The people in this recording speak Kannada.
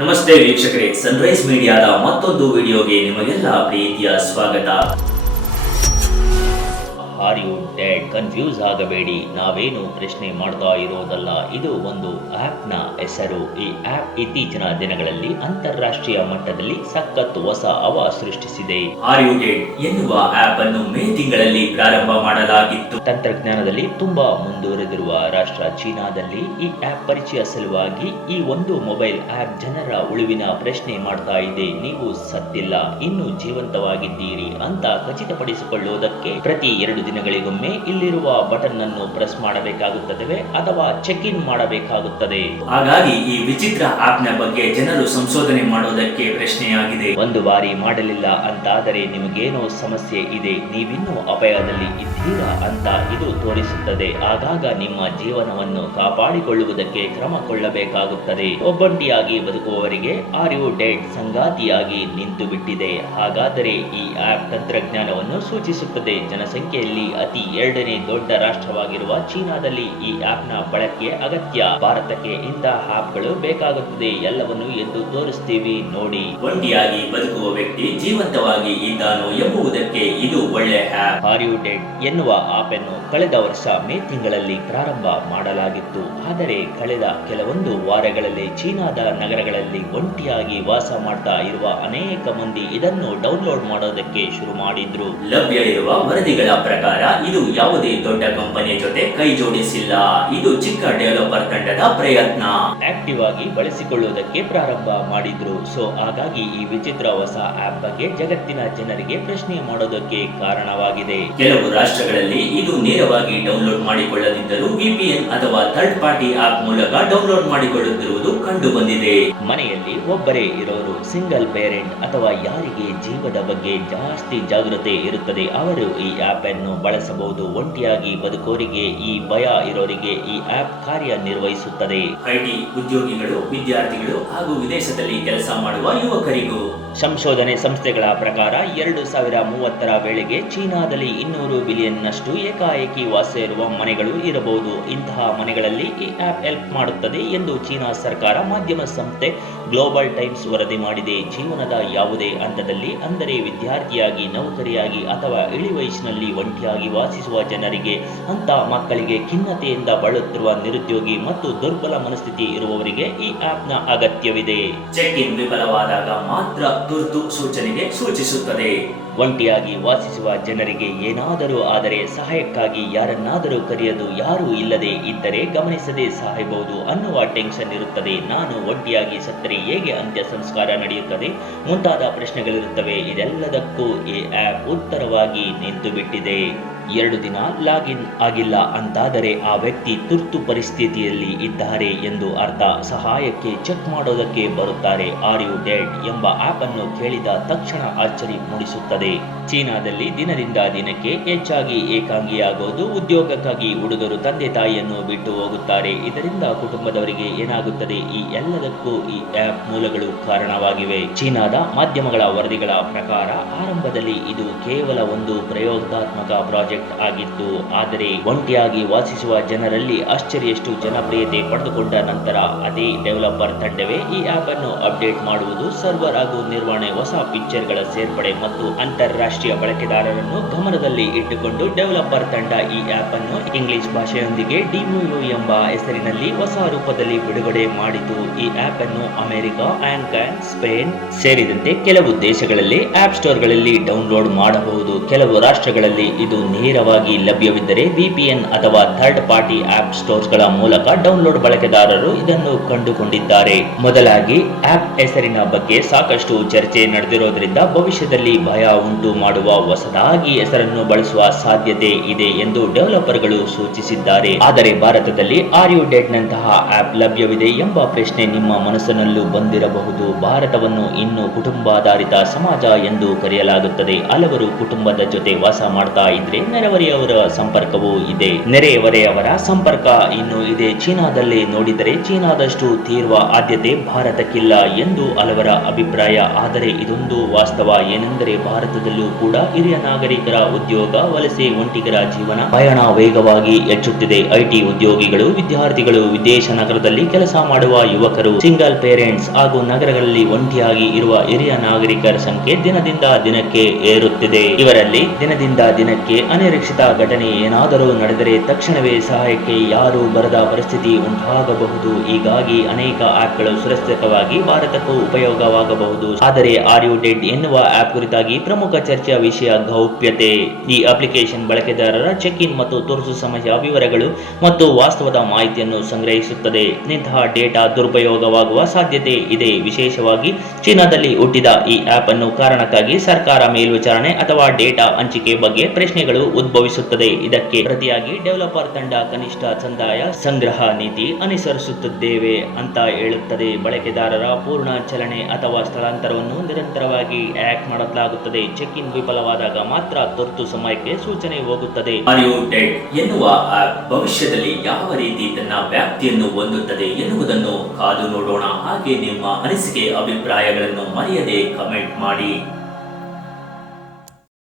ನಮಸ್ತೆ ವೀಕ್ಷಕರೇ, ಸನ್ರೈಸ್ ಮೀಡಿಯಾದ ಮತ್ತೊಂದು ವಿಡಿಯೋಗೆ ನಿಮಗೆಲ್ಲ ಪ್ರೀತಿಯ ಸ್ವಾಗತ. Are you dead? ಕನ್ಫ್ಯೂಸ್ ಆಗಬೇಡಿ, ನಾವೇನು ಪ್ರಶ್ನೆ ಮಾಡ್ತಾ ಇರೋದಲ್ಲ. ಇದು ಒಂದು ಆ್ಯಪ್ನ ಹೆಸರು. ಈ ಆ್ಯಪ್ ಇತ್ತೀಚಿನ ದಿನಗಳಲ್ಲಿ ಅಂತಾರಾಷ್ಟ್ರೀಯ ಮಟ್ಟದಲ್ಲಿ ಸಖತ್ ಹೊಸ ಹವಾ ಸೃಷ್ಟಿಸಿದೆ. ಆರ್ ಯು ಡೆಡ್ ಎನ್ನುವ ಆ್ಯಪ್ ಅನ್ನು ಮೇ ತಿಂಗಳಲ್ಲಿ ಪ್ರಾರಂಭ ಮಾಡಲಾಗಿತ್ತು. ತಂತ್ರಜ್ಞಾನದಲ್ಲಿ ತುಂಬಾ ಮುಂದುವರೆದಿರುವ ರಾಷ್ಟ್ರ ಚೀನಾದಲ್ಲಿ ಈ ಆ್ಯಪ್ ಪರಿಚಯ ಸಲುವಾಗಿ ಈ ಒಂದು ಮೊಬೈಲ್ ಆ್ಯಪ್ ಜನರ ಉಳಿವಿನ ಪ್ರಶ್ನೆ ಮಾಡ್ತಾ ಇದೆ. ನೀವು ಸತ್ತಿಲ್ಲ, ಇನ್ನೂ ಜೀವಂತವಾಗಿದ್ದೀರಿ ಅಂತ ಖಚಿತಪಡಿಸಿಕೊಳ್ಳುವುದಕ್ಕೆ ಪ್ರತಿ 2 ದಿನಗಳಿಗೊಮ್ಮೆ ಇಲ್ಲಿರುವ ಬಟನ್ ಅನ್ನು ಪ್ರೆಸ್ ಮಾಡಬೇಕಾಗುತ್ತದೆ ಅಥವಾ ಚೆಕ್ ಇನ್ ಮಾಡಬೇಕಾಗುತ್ತದೆ. ಹಾಗಾಗಿ ಈ ವಿಚಿತ್ರ ಆಪ್ ನ ಬಗ್ಗೆ ಜನರು ಸಂಶೋಧನೆ ಮಾಡೋದಕ್ಕೆ ಪ್ರಶ್ನೆಯಾಗಿದೆ. ಒಂದು ಬಾರಿ ಮಾಡಲಿಲ್ಲ ಅಂತಾದರೆ ನಿಮಗೇನೋ ಸಮಸ್ಯೆ ಇದೆ, ನೀವಿನ್ನೂ ಅಪಾಯದಲ್ಲಿ ಇದ್ದೀರಾ ಅಂತ ಇದು ತೋರಿಸುತ್ತದೆ. ಆಗಾಗ ನಿಮ್ಮ ಜೀವನವನ್ನು ಕಾಪಾಡಿಕೊಳ್ಳುವುದಕ್ಕೆ ಕ್ರಮ ಕೊಳ್ಳಬೇಕಾಗುತ್ತದೆ. ಒಬ್ಬಂಟಿಯಾಗಿ ಬದುಕುವವರಿಗೆ ಆರ್ ಯು ಡೆಡ್ ಸಂಗಾತಿಯಾಗಿ ನಿಂತು ಬಿಟ್ಟಿದೆ. ಹಾಗಾದರೆ ಈ ಆಪ್ ತಂತ್ರಜ್ಞಾನವನ್ನು ಸೂಚಿಸುತ್ತದೆ. ಜನಸಂಖ್ಯೆಯಲ್ಲಿ ಅತಿ 2ನೇ ದೊಡ್ಡ ರಾಷ್ಟ್ರವಾಗಿರುವ ಚೀನಾದಲ್ಲಿ ಈ ಆಪ್ ನ ಬಳಕೆ ಅಗತ್ಯ. ಭಾರತಕ್ಕೆ ಇಂತಹ ಆಪ್ಗಳು ಬೇಕಾಗುತ್ತದೆ. ಎಲ್ಲವನ್ನು ಎದ್ದು ತೋರಿಸ್ತೀವಿ ನೋಡಿ. ಒಂಟಿಯಾಗಿ ಬದುಕುವ ವ್ಯಕ್ತಿ ಜೀವಂತವಾಗಿ ಇದ್ದಾನೋ ಎಂಬುದಕ್ಕೆ ಇದು ಒಳ್ಳೆ ಆಪ್. ಆರ್ ಯು ಡೆಡ್ ಎನ್ನುವ ಆಪ್ ಅನ್ನು ಕಳೆದ ವರ್ಷ ಮೇ ತಿಂಗಳಲ್ಲಿ ಪ್ರಾರಂಭ ಮಾಡಲಾಗಿತ್ತು. ಆದರೆ ಕಳೆದ ಕೆಲವೊಂದು ವಾರಗಳಲ್ಲಿ ಚೀನಾದ ನಗರಗಳಲ್ಲಿ ಒಂಟಿಯಾಗಿ ವಾಸ ಮಾಡ್ತಾ ಇರುವ ಅನೇಕ ಮಂದಿ ಇದನ್ನು ಡೌನ್ಲೋಡ್ ಮಾಡೋದಕ್ಕೆ ಶುರು ಮಾಡಿದ್ರು. ಲಭ್ಯ ಇರುವ ವರದಿಗಳ ಪ್ರಕಾರ ಇದು ಯಾವುದೇ ದೊಡ್ಡ ಕಂಪನಿಯ ಜೊತೆ ಕೈ ಜೋಡಿಸಿಲ್ಲ. ಇದು ಚಿಕ್ಕ ಡೆವಲಪರ್ ತಂಡದ ಪ್ರಯತ್ನ. ಆಕ್ಟಿವ್ ಆಗಿ ಬಳಸಿಕೊಳ್ಳುವುದಕ್ಕೆ ಪ್ರಾರಂಭ ಮಾಡಿದ್ರು. ಹಾಗಾಗಿ ಈ ವಿಚಿತ್ರ ಹೊಸ ಆಪ್ ಬಗ್ಗೆ ಜಗತ್ತಿನ ಜನರಿಗೆ ಪ್ರಶ್ನೆ ಮಾಡೋದಕ್ಕೆ ಕಾರಣವಾಗಿದೆ. ಕೆಲವು ರಾಷ್ಟ್ರಗಳಲ್ಲಿ ಇದು ನೇರವಾಗಿ ಡೌನ್ಲೋಡ್ ಮಾಡಿಕೊಳ್ಳದಿದ್ದರೂ ವಿಪಿಎನ್ ಅಥವಾ ಥರ್ಡ್ ಪಾರ್ಟಿ ಆಪ್ ಮೂಲಕ ಡೌನ್ಲೋಡ್ ಮಾಡಿಕೊಳ್ಳುತ್ತಿರುವುದು ಕಂಡು ಬಂದಿದೆ. ಮನೆಯಲ್ಲಿ ಒಬ್ಬರೇ ಇರೋರು, ಸಿಂಗಲ್ ಪೇರೆಂಟ್ ಅಥವಾ ಯಾರಿಗೆ ಜೀವದ ಬಗ್ಗೆ ಜಾಸ್ತಿ ಜಾಗೃತೆ ಇರುತ್ತದೆ ಅವರು ಈ ಆಪ್ ಅನ್ನು ಬಳಸಬಹುದು. ಒಂಟಿಯಾಗಿ ಬದುಕೋರಿಗೆ, ಈ ಭಯ ಇರೋರಿಗೆ ಈ ಆಪ್ ಕಾರ್ಯನಿರ್ವಹಿಸುತ್ತದೆ. ಐಟಿ ಉದ್ಯೋಗಿಗಳು, ವಿದ್ಯಾರ್ಥಿಗಳು ಹಾಗೂ ವಿದೇಶದಲ್ಲಿ ಕೆಲಸ ಮಾಡುವ ಯುವಕರಿಗೂ. ಸಂಶೋಧನೆ ಸಂಸ್ಥೆಗಳ ಪ್ರಕಾರ 2030ರ ವೇಳೆಗೆ ಚೀನಾದಲ್ಲಿ 200 ಬಿಲಿಯನ್ ನಷ್ಟು ಏಕಾಏಕಿ ವಾಸ ಇರುವ ಮನೆಗಳು ಇರಬಹುದು. ಇಂತಹ ಮನೆಗಳಲ್ಲಿ ಈ ಆಪ್ ಹೆಲ್ಪ್ ಮಾಡುತ್ತದೆ ಎಂದು ಚೀನಾ ಸರ್ಕಾರ ಮಾಧ್ಯಮ ಸಂಸ್ಥೆ ಗ್ಲೋಬಲ್ ಟೈಮ್ಸ್ ವರದಿ ಮಾಡಿದೆ. ಜೀವನದ ಯಾವುದೇ ಹಂತದಲ್ಲಿ, ಅಂದರೆ ವಿದ್ಯಾರ್ಥಿಯಾಗಿ, ನೌಕರಿಯಾಗಿ ಅಥವಾ ಇಳಿ ವಯಸ್ಸಿನಲ್ಲಿ ಒಂಟಿಯಾಗಿ ವಾಸಿಸುವ ಜನರಿಗೆ, ಅಂತ ಮಕ್ಕಳಿಗೆ, ಖಿನ್ನತೆಯಿಂದ ಬಳಲುತ್ತಿರುವ ನಿರುದ್ಯೋಗಿ ಮತ್ತು ದುರ್ಬಲ ಮನಸ್ಥಿತಿ ಇರುವವರಿಗೆ ಈ ಆಪ್ ನ ಅಗತ್ಯವಿದೆ. ಚೆಕ್ ಇನ್ ವಿಫಲವಾದಾಗ ಮಾತ್ರ ತುರ್ತು ಸೂಚನೆಗೆ ಸೂಚಿಸುತ್ತದೆ. ಒಂಟಿಯಾಗಿ ವಾಸಿಸುವ ಜನರಿಗೆ ಏನಾದರೂ ಆದರೆ ಸಹಾಯಕ್ಕಾಗಿ ಯಾರನ್ನಾದರೂ ಕರೆಯದು, ಯಾರೂ ಇಲ್ಲದೆ ಇದ್ದರೆ ಗಮನಿಸದೆ ಸಾಯಬಹುದು ಅನ್ನುವ ಟೆನ್ಷನ್ ಇರುತ್ತದೆ. ನಾನು ಒಂಟಿಯಾಗಿ ಸತ್ತರೆ ಹೇಗೆ ಅಂತ್ಯ ಸಂಸ್ಕಾರ ನಡೆಯುತ್ತದೆ ಮುಂತಾದ ಪ್ರಶ್ನೆಗಳಿರುತ್ತವೆ. ಇದೆಲ್ಲದಕ್ಕೂ ಈ ಆಪ್ ಉತ್ತರವಾಗಿ ನಿಂತು ಬಿಟ್ಟಿದೆ. 2 ದಿನ ಲಾಗಿನ್ ಆಗಿಲ್ಲ ಅಂತಾದರೆ ಆ ವ್ಯಕ್ತಿ ತುರ್ತು ಪರಿಸ್ಥಿತಿಯಲ್ಲಿ ಇದ್ದಾರೆ ಎಂದು ಅರ್ಥ. ಸಹಾಯಕ್ಕೆ ಚೆಕ್ ಮಾಡೋದಕ್ಕೆ ಬರುತ್ತಾರೆ. ಆರ್ ಯು ಡೆಡ್ ಎಂಬ ಆಪ್ ಅನ್ನು ಕೇಳಿದ ತಕ್ಷಣ ಅಚ್ಚರಿ ಮೂಡಿಸುತ್ತದೆ. ಚೀನಾದಲ್ಲಿ ದಿನದಿಂದ ದಿನಕ್ಕೆ ಹೆಚ್ಚಾಗಿ ಏಕಾಂಗಿಯಾಗೋದು, ಉದ್ಯೋಗಕ್ಕಾಗಿ ಹುಡುಗರು ತಂದೆ ತಾಯಿಯನ್ನು ಬಿಟ್ಟು ಹೋಗುತ್ತಾರೆ. ಇದರಿಂದ ಕುಟುಂಬದವರಿಗೆ ಏನಾಗುತ್ತದೆ? ಈ ಎಲ್ಲದಕ್ಕೂ ಈ ಆಪ್ ಮೂಲಗಳು ಕಾರಣವಾಗಿವೆ. ಚೀನಾದ ಮಾಧ್ಯಮಗಳ ವರದಿಗಳ ಪ್ರಕಾರ ಆರಂಭದಲ್ಲಿ ಇದು ಕೇವಲ ಒಂದು ಪ್ರಯೋಗಾತ್ಮಕ ಪ್ರಾಜೆಕ್ಟ್ ಆಗಿತ್ತು. ಆದರೆ ಒಂಟಿಯಾಗಿ ವಾಸಿಸುವ ಜನರಲ್ಲಿ ಅಚ್ಚರಿಯಷ್ಟು ಜನಪ್ರಿಯತೆ ಪಡೆದುಕೊಂಡ ನಂತರ ಅದೇ ಡೆವಲಪರ್ ತಂಡವೇ ಈ ಆಪ್ ಅನ್ನು ಅಪ್ಡೇಟ್ ಮಾಡುವುದು, ಸರ್ವರ್ ಹಾಗೂ ನಿರ್ವಹಣೆ, ಹೊಸ ಫೀಚರ್ಗಳ ಸೇರ್ಪಡೆ ಮತ್ತು ಅಂತಾರಾಷ್ಟ್ರೀಯ ಬಳಕೆದಾರರನ್ನು ಗಮನದಲ್ಲಿ ಇಟ್ಟುಕೊಂಡು ಡೆವಲಪರ್ ತಂಡ ಈ ಆಪ್ ಅನ್ನು ಇಂಗ್ಲಿಷ್ ಭಾಷೆಯೊಂದಿಗೆ ಡಿಮ್ಯೂ ಎಂಬ ಹೆಸರಿನಲ್ಲಿ ಹೊಸ ರೂಪದಲ್ಲಿ ಬಿಡುಗಡೆ ಮಾಡಿತು. ಈ ಆಪ್ ಅನ್ನು ಅಮೆರಿಕ, ಹಾಂಗ್ಕಾಂಗ್, ಸ್ಪೇನ್ ಸೇರಿದಂತೆ ಕೆಲವು ದೇಶಗಳಲ್ಲಿ ಆಪ್ ಸ್ಟೋರ್ಗಳಲ್ಲಿ ಡೌನ್ಲೋಡ್ ಮಾಡಬಹುದು. ಕೆಲವು ರಾಷ್ಟ್ರಗಳಲ್ಲಿ ಇದು ನೇರವಾಗಿ ಲಭ್ಯವಿದ್ದರೆ ವಿಪಿಎನ್ ಅಥವಾ ಥರ್ಡ್ ಪಾರ್ಟಿ ಆಪ್ ಸ್ಟೋರ್ಸ್ಗಳ ಮೂಲಕ ಡೌನ್ಲೋಡ್ ಬಳಕೆದಾರರು ಇದನ್ನು ಕಂಡುಕೊಂಡಿದ್ದಾರೆ. ಮೊದಲಾಗಿ ಆಪ್ ಹೆಸರಿನ ಬಗ್ಗೆ ಸಾಕಷ್ಟು ಚರ್ಚೆ ನಡೆದಿರೋದ್ರಿಂದ ಭವಿಷ್ಯದಲ್ಲಿ ಭಯ ಉಂಟು ಮಾಡುವ ಹೊಸದಾಗಿ ಹೆಸರನ್ನು ಬಳಸುವ ಸಾಧ್ಯತೆ ಇದೆ ಎಂದು ಡೆವಲಪರ್ಗಳು ಸೂಚಿಸಿದ್ದಾರೆ. ಆದರೆ ಭಾರತದಲ್ಲಿ ಆರ್ ಯು ಡೆಡ್ ನಂತಹ ಆಪ್ ಲಭ್ಯವಿದೆ ಎಂಬ ಪ್ರಶ್ನೆ ನಿಮ್ಮ ಮನಸ್ಸಿನಲ್ಲೂ ಬಂದಿರಬಹುದು. ಭಾರತವನ್ನು ಇನ್ನು ಕುಟುಂಬಾಧಾರಿತ ಸಮಾಜ ಎಂದು ಕರೆಯಲಾಗುತ್ತದೆ. ಹಲವರು ಕುಟುಂಬದ ಜೊತೆ ವಾಸ ಮಾಡ್ತಾ ಇದ್ರೆ ನೆರೆಹೊರೆಯವರ ಸಂಪರ್ಕವೂ ಇದೆ. ನೆರೆಹೊರೆಯವರ ಸಂಪರ್ಕ ಇನ್ನು ಇದೆ. ಚೀನಾದಲ್ಲಿ ನೋಡಿದರೆ ಚೀನಾದಷ್ಟು ತೀವ್ರ ಆದ್ಯತೆ ಭಾರತಕ್ಕಿಲ್ಲ ಎಂದು ಹಲವರ ಅಭಿಪ್ರಾಯ. ಆದರೆ ಇದೊಂದು ವಾಸ್ತವ ಏನೆಂದರೆ ಭಾರತದಲ್ಲೂ ಕೂಡ ಹಿರಿಯ ನಾಗರಿಕರ ಉದ್ಯೋಗ ವಲಸೆ ಒಂಟಿಗರ ಜೀವನ ಪಯಣ ವೇಗವಾಗಿ ಹೆಚ್ಚುತ್ತಿದೆ. ಐಟಿ ಉದ್ಯೋಗಿಗಳು, ವಿದ್ಯಾರ್ಥಿಗಳು, ವಿದೇಶ ನಗರದಲ್ಲಿ ಕೆಲಸ ಮಾಡುವ ಯುವಕರು, ಸಿಂಗಲ್ ಪೇರೆಂಟ್ಸ್ ಹಾಗೂ ನಗರಗಳಲ್ಲಿ ಒಂಟಿಯಾಗಿ ಇರುವ ಹಿರಿಯ ನಾಗರಿಕರ ಸಂಖ್ಯೆ ದಿನದಿಂದ ದಿನಕ್ಕೆ ಏರುತ್ತಿದೆ. ಇವರಲ್ಲಿ ದಿನದಿಂದ ದಿನಕ್ಕೆ ಅನಿರೀಕ್ಷಿತ ಘಟನೆ ಏನಾದರೂ ನಡೆದರೆ ತಕ್ಷಣವೇ ಸಹಾಯಕ್ಕೆ ಯಾರು ಬರದ ಪರಿಸ್ಥಿತಿ ಉಂಟಾಗಬಹುದು. ಹೀಗಾಗಿ ಅನೇಕ ಆಪ್ಗಳು ಸುರಕ್ಷಿತವಾಗಿ ಭಾರತಕ್ಕೂ ಉಪಯೋಗವಾಗಬಹುದು. ಆದರೆ ಆರ್ ಯು ಡೆಡ್ ಎನ್ನುವ ಆಪ್ ಕುರಿತಾಗಿ ಪ್ರಮುಖ ಚರ್ಚೆಯ ವಿಷಯ ಗೌಪ್ಯತೆ. ಈ ಅಪ್ಲಿಕೇಶನ್ ಬಳಕೆದಾರರ ಚೆಕ್ ಇನ್ ಮತ್ತು ತುರ್ತು ಸಮಯ ವಿವರಗಳು ಮತ್ತು ವಾಸ್ತವದ ಮಾಹಿತಿಯನ್ನು ಸಂಗ್ರಹಿಸುತ್ತದೆ. ಇಂತಹ ಡೇಟಾ ದುರುಪಯೋಗವಾಗುವ ಸಾಧ್ಯತೆ ಇದೆ. ವಿಶೇಷವಾಗಿ ಚೀನಾದಲ್ಲಿ ಹುಟ್ಟಿದ ಈ ಆಪ್ ಅನ್ನು ಕಾರಣಕ್ಕಾಗಿ ಸರ್ಕಾರ ಮೇಲ್ವಿಚಾರಣೆ ಅಥವಾ ಡೇಟಾ ಹಂಚಿಕೆ ಬಗ್ಗೆ ಪ್ರಶ್ನೆಗಳು ಉದ್ಭವಿಸುತ್ತದೆ. ಇದಕ್ಕೆ ಪ್ರತಿಯಾಗಿ ಡೆವಲಪರ್ ತಂಡ ಕನಿಷ್ಠ ಸಂದಾಯ ಸಂಗ್ರಹ ನೀತಿ ಅನುಸರಿಸುತ್ತಿದ್ದೇವೆ ಅಂತ ಹೇಳುತ್ತದೆ. ಬಳಕೆದಾರರ ಪೂರ್ಣ ಚಲನೆ ಅಥವಾ ಸ್ಥಳಾಂತರವನ್ನು ನಿರಂತರವಾಗಿ ಹ್ಯಾಕ್ ಮಾಡಲಾಗುತ್ತದೆ. ಚೆಕ್ ಇನ್ ವಿಫಲವಾದಾಗ ಮಾತ್ರ ತುರ್ತು ಸಮಯಕ್ಕೆ ಸೂಚನೆ ಹೋಗುತ್ತದೆ. ಆರ್ ಯು ಡೆಡ್ ಎನ್ನುವ ಆಪ್ ಭವಿಷ್ಯದಲ್ಲಿ ಯಾವ ರೀತಿ ತನ್ನ ವ್ಯಾಪ್ತಿಯನ್ನು ಹೊಂದುತ್ತದೆ ಎನ್ನುವುದನ್ನು ಕಾದು ನೋಡೋಣ. ಹಾಗೆ ನಿಮ್ಮ ಅನಿಸಿಕೆ ಅಭಿಪ್ರಾಯಗಳನ್ನು ಮರೆಯದೆ ಕಮೆಂಟ್ ಮಾಡಿ.